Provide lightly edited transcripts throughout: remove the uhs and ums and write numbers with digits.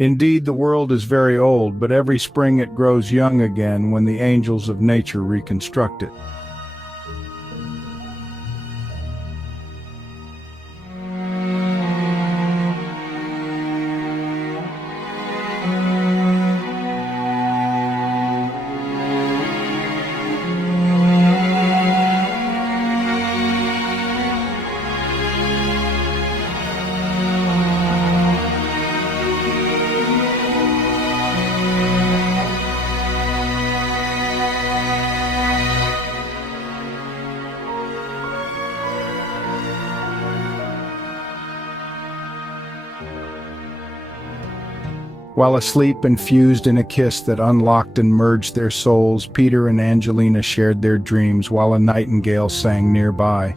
Indeed, the world is very old, but every spring it grows young again when the angels of nature reconstruct it. While asleep and fused in a kiss that unlocked and merged their souls, Peter and Angelina shared their dreams while a nightingale sang nearby.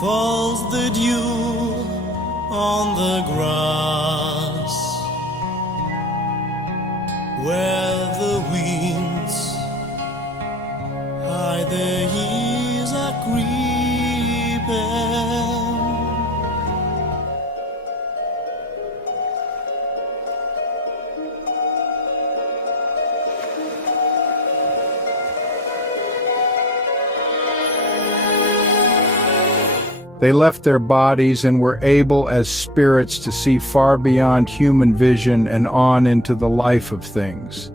Falls the dew on the grass, where the winds hide their ears are creeping. They left their bodies and were able as spirits to see far beyond human vision and on into the life of things.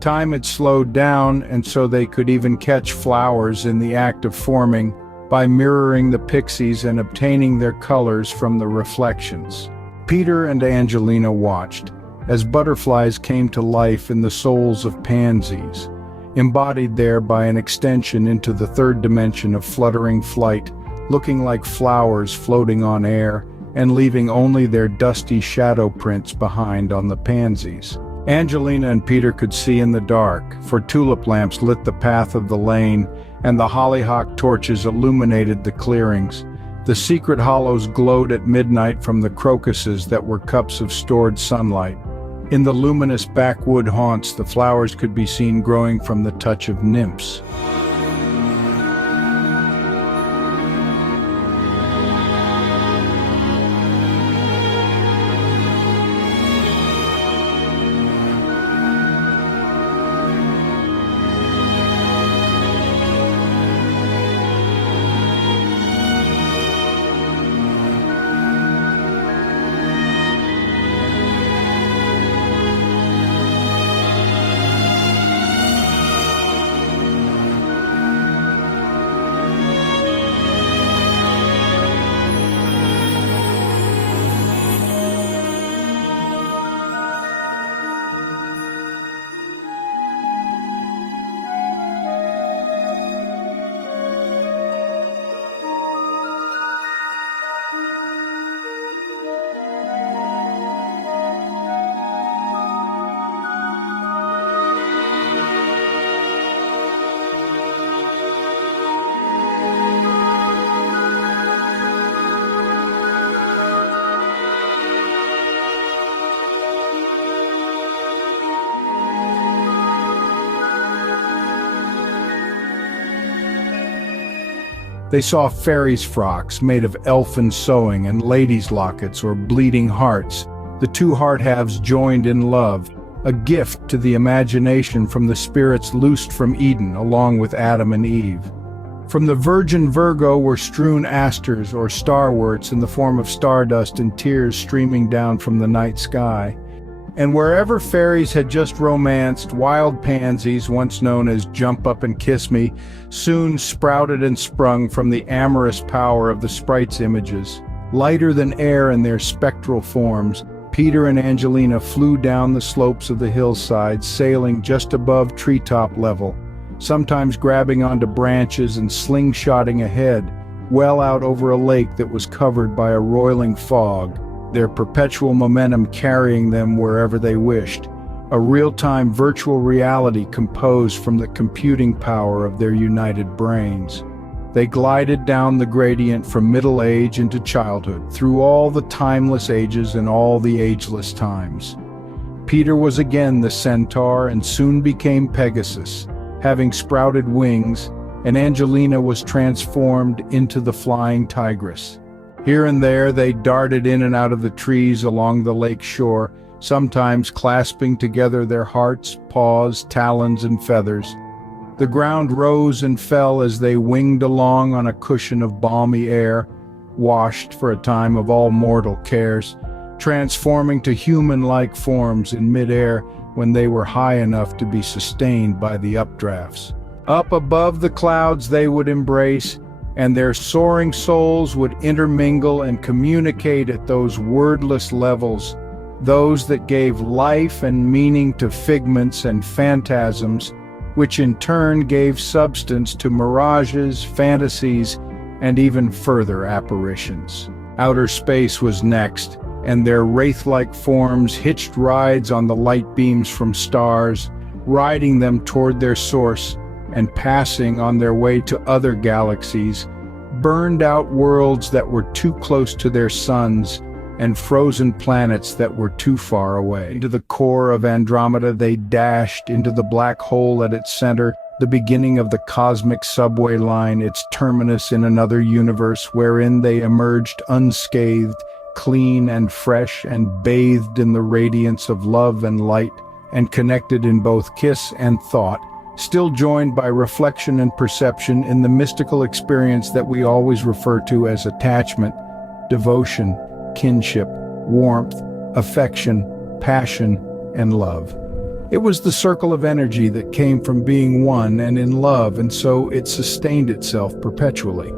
Time had slowed down, and so they could even catch flowers in the act of forming by mirroring the pixies and obtaining their colors from the reflections. Peter and Angelina watched as butterflies came to life in the souls of pansies, embodied there by an extension into the third dimension of fluttering flight, looking like flowers floating on air and leaving only their dusty shadow prints behind on the pansies. Angelina and Peter could see in the dark, for tulip lamps lit the path of the lane and the hollyhock torches illuminated the clearings. The secret hollows glowed at midnight from the crocuses that were cups of stored sunlight. In the luminous backwood haunts, the flowers could be seen growing from the touch of nymphs. They saw fairies' frocks made of elfin sewing and ladies' lockets or bleeding hearts, the two heart halves joined in love, a gift to the imagination from the spirits loosed from Eden along with Adam and Eve. From the Virgin Virgo were strewn asters or starworts in the form of stardust and tears streaming down from the night sky. And wherever fairies had just romanced, wild pansies, once known as Jump Up and Kiss Me, soon sprouted and sprung from the amorous power of the sprites' images. Lighter than air in their spectral forms, Peter and Angelina flew down the slopes of the hillside, sailing just above treetop level, sometimes grabbing onto branches and slingshotting ahead, well out over a lake that was covered by a roiling fog, their perpetual momentum carrying them wherever they wished, a real-time virtual reality composed from the computing power of their united brains. They glided down the gradient from middle age into childhood, through all the timeless ages and all the ageless times. Peter was again the centaur and soon became Pegasus, having sprouted wings, and Angelina was transformed into the flying tigress. Here and there they darted in and out of the trees along the lake shore, sometimes clasping together their hearts, paws, talons, and feathers. The ground rose and fell as they winged along on a cushion of balmy air, washed for a time of all mortal cares, transforming to human-like forms in midair when they were high enough to be sustained by the updrafts. Up above the clouds they would embrace, and their soaring souls would intermingle and communicate at those wordless levels, those that gave life and meaning to figments and phantasms, which in turn gave substance to mirages, fantasies, and even further apparitions. Outer space was next, and their wraith-like forms hitched rides on the light beams from stars, riding them toward their source and passing on their way to other galaxies, burned-out worlds that were too close to their suns, and frozen planets that were too far away. Into the core of Andromeda they dashed, into the black hole at its center, the beginning of the cosmic subway line, its terminus in another universe wherein they emerged unscathed, clean and fresh, and bathed in the radiance of love and light, and connected in both kiss and thought, still joined by reflection and perception in the mystical experience that we always refer to as attachment, devotion, kinship, warmth, affection, passion, and love. It was the circle of energy that came from being one and in love, and so it sustained itself perpetually.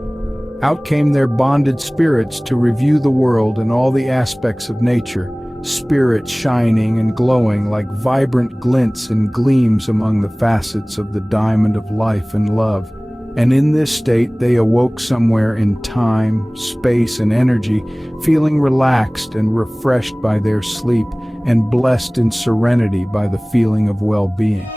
Out came their bonded spirits to review the world and all the aspects of nature, spirits shining and glowing like vibrant glints and gleams among the facets of the diamond of life and love. And in this state they awoke somewhere in time, space, and energy, feeling relaxed and refreshed by their sleep, and blessed in serenity by the feeling of well-being.